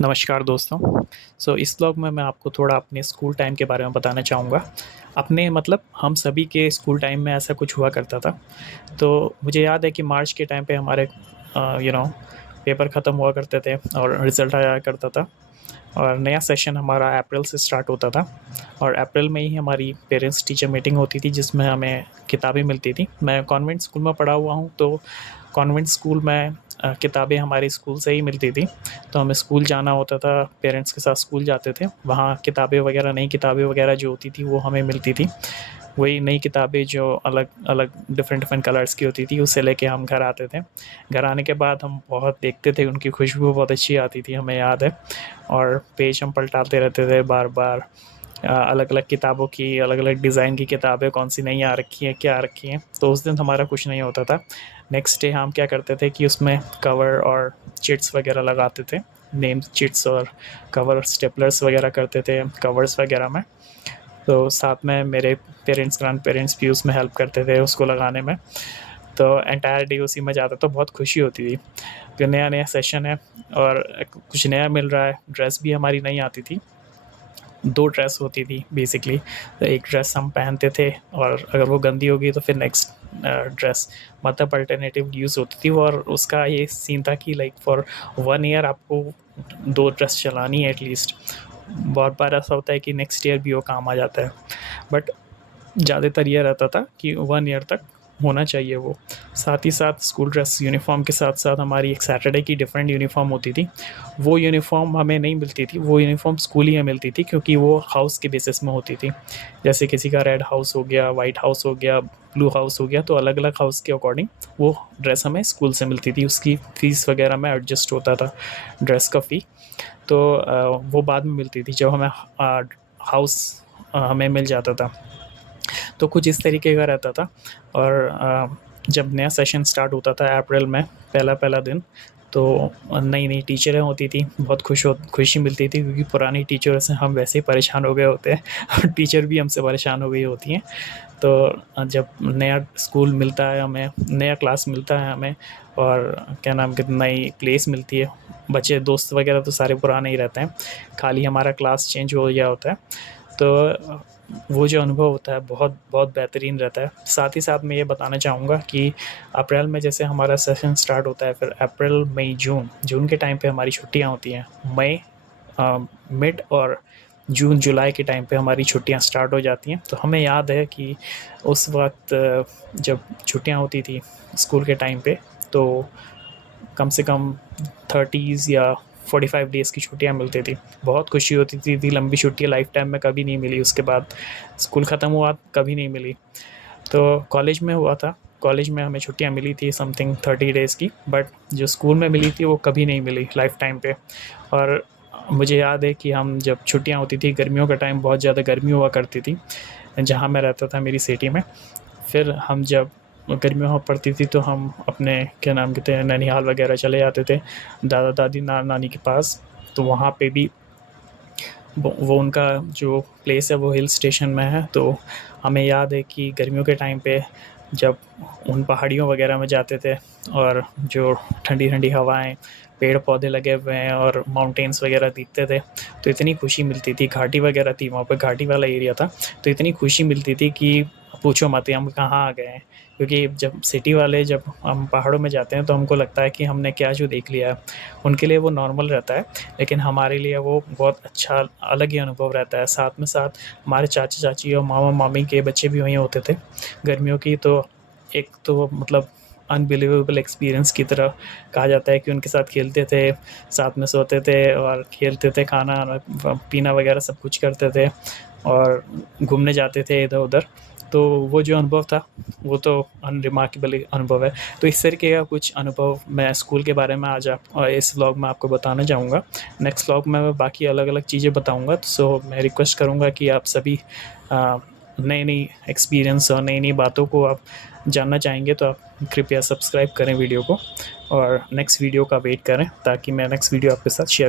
नमस्कार दोस्तों। इस व्लॉग में मैं आपको थोड़ा अपने स्कूल टाइम के बारे में बताना चाहूँगा। अपने मतलब हम सभी के स्कूल टाइम में ऐसा कुछ हुआ करता था। तो मुझे याद है कि मार्च के टाइम पे हमारे पेपर ख़त्म हुआ करते थे और रिज़ल्ट आया करता था और नया सेशन हमारा अप्रैल से स्टार्ट होता था और अप्रैल में ही हमारी पेरेंट्स टीचर मीटिंग होती थी जिसमें हमें किताबें मिलती थी। मैं कॉन्वेंट स्कूल में पढ़ा हुआ हूँ, तो कॉन्वेंट स्कूल में किताबें हमारे स्कूल से ही मिलती थी। तो हमें स्कूल जाना होता था, पेरेंट्स के साथ स्कूल जाते थे। वहाँ किताबें वगैरह, नई किताबें वगैरह जो होती थी वो हमें मिलती थी। वही नई किताबें जो अलग अलग डिफरेंट डिफरेंट कलर्स की होती थी, उसे लेके हम घर आते थे। घर आने के बाद हम बहुत देखते थे, उनकी खुशबू बहुत अच्छी आती थी, हमें याद है। और पेज हम पलटाते रहते थे बार बार। अलग अलग किताबों की अलग अलग डिज़ाइन की किताबें कौन सी नई आ रखी हैं, क्या आ रखी हैं। तो उस दिन हमारा कुछ नहीं होता था। नेक्स्ट डे हम क्या करते थे कि उसमें कवर और चिट्स वगैरह लगाते थे, नेम चिट्स और कवर स्टेपलर्स वगैरह करते थे कवर्स वगैरह में। तो साथ में मेरे पेरेंट्स, ग्रैंड पेरेंट्स भी उसमें हेल्प करते थे उसको लगाने में। तो एंटायर डे उसी में जाता, तो बहुत खुशी होती थी कि नया नया सेशन है और कुछ नया मिल रहा है। ड्रेस भी हमारी नई आती थी। दो ड्रेस होती थी बेसिकली। तो एक ड्रेस हम पहनते थे और अगर वो गंदी होगी तो फिर नेक्स्ट ड्रेस, मतलब अल्टरनेटिव यूज़ होती थी। और उसका ये सीन था कि लाइक फॉर 1 ईयर आपको दो ड्रेस चलानी है एटलीस्ट। बहुत बार ऐसा होता है कि नेक्स्ट ईयर भी वो काम आ जाता है, बट ज़्यादातर ये रहता था कि 1 ईयर तक होना चाहिए वो। साथ ही साथ स्कूल ड्रेस यूनिफॉर्म के साथ साथ हमारी एक सैटरडे की डिफरेंट यूनिफॉर्म होती थी। वो यूनिफॉर्म हमें नहीं मिलती थी, वो यूनिफॉर्म स्कूल ही में मिलती थी, क्योंकि वो हाउस के बेसिस में होती थी। जैसे किसी का रेड हाउस हो गया, वाइट हाउस हो गया, ब्लू हाउस हो गया, तो अलग अलग हाउस के अकॉर्डिंग वो ड्रेस हमें स्कूल से मिलती थी। उसकी फ़ीस वगैरह में एडजस्ट होता था ड्रेस का फ़ी। तो वो बाद में मिलती थी जब हमें हाउस हमें मिल जाता था। तो कुछ इस तरीके का रहता था। और जब नया सेशन स्टार्ट होता था अप्रैल में, पहला पहला दिन, तो नई नई टीचरें होती थी, बहुत खुशी मिलती थी, क्योंकि पुरानी टीचरों से हम वैसे ही परेशान हो गए होते हैं और टीचर भी हमसे परेशान हो गई होती हैं। तो जब नया स्कूल मिलता है हमें, नया क्लास मिलता है हमें, और क्या नाम कहते, नई प्लेस मिलती है, बच्चे दोस्त वगैरह तो सारे पुराने ही रहते हैं, खाली हमारा क्लास चेंज हो गया होता है। तो वो जो अनुभव होता है बहुत बहुत बेहतरीन रहता है। साथ ही साथ मैं ये बताना चाहूँगा कि अप्रैल में जैसे हमारा सेशन स्टार्ट होता है, फिर अप्रैल, मई, जून के टाइम पे हमारी छुट्टियाँ होती हैं। मई, मिड और जून जुलाई के टाइम पे हमारी छुट्टियाँ स्टार्ट हो जाती हैं। तो हमें याद है कि उस वक्त जब छुट्टियाँ होती थी स्कूल के टाइम पे, तो कम से कम 30 या 45 डेज़ की छुट्टियाँ मिलती थी। बहुत खुशी होती थी। इतनी लंबी छुट्टियाँ लाइफ टाइम में कभी नहीं मिली। उसके बाद स्कूल ख़त्म हुआ, कभी नहीं मिली। तो कॉलेज में हुआ था, कॉलेज में हमें छुट्टियाँ मिली थी समथिंग 30 डेज़ की, बट जो स्कूल में मिली थी वो कभी नहीं मिली लाइफ टाइम पे। और मुझे याद है कि हम जब छुट्टियाँ होती थी, गर्मियों का टाइम, बहुत ज़्यादा गर्मी हुआ करती थी जहाँ मैं रहता था, मेरी सिटी में। फिर हम जब गर्मियाँ वहाँ पड़ती थी तो हम अपने क्या नाम कहते हैं, ननिहाल वगैरह चले जाते थे दादा दादी नानी के पास। तो वहाँ पे भी वो उनका जो प्लेस है वो हिल स्टेशन में है। तो हमें याद है कि गर्मियों के टाइम पे जब उन पहाड़ियों वगैरह में जाते थे, और जो ठंडी ठंडी हवाएं, पेड़ पौधे लगे हुए हैं और माउंटेन्स वगैरह दिखते थे, तो इतनी खुशी मिलती थी। घाटी वगैरह थी वहाँ पे, घाटी वाला एरिया था, तो इतनी खुशी मिलती थी कि पूछो मत, हम कहाँ आ गए हैं। क्योंकि जब सिटी वाले, जब हम पहाड़ों में जाते हैं तो हमको लगता है कि हमने क्या जो देख लिया है, उनके लिए वो नॉर्मल रहता है, लेकिन हमारे लिए वो बहुत अच्छा अलग ही अनुभव रहता है। साथ में साथ हमारे चाचा चाची और मामा मामी के बच्चे भी वहीं होते थे गर्मियों की। तो एक तो मतलब अनबिलीवेबल एक्सपीरियंस की तरह कहा जाता है कि उनके साथ खेलते थे, साथ में सोते थे और खेलते थे, खाना पीना वगैरह सब कुछ करते थे और घूमने जाते थे इधर उधर। तो वो जो अनुभव था वो तो अनरिमार्केबल अनुभव है। तो इस तरीके का कुछ अनुभव मैं स्कूल के बारे में आज आप इस व्लॉग में आपको बताना चाहूँगा। नेक्स्ट व्लॉग में मैं बाकी अलग अलग चीज़ें बताऊँगा। सो मैं रिक्वेस्ट करूँगा कि आप सभी नई नई एक्सपीरियंस और नई नई बातों को आप जानना चाहेंगे तो आप कृपया सब्सक्राइब करें वीडियो को, और नेक्स्ट वीडियो का वेट करें ताकि मैं नेक्स्ट वीडियो आपके साथ शेयर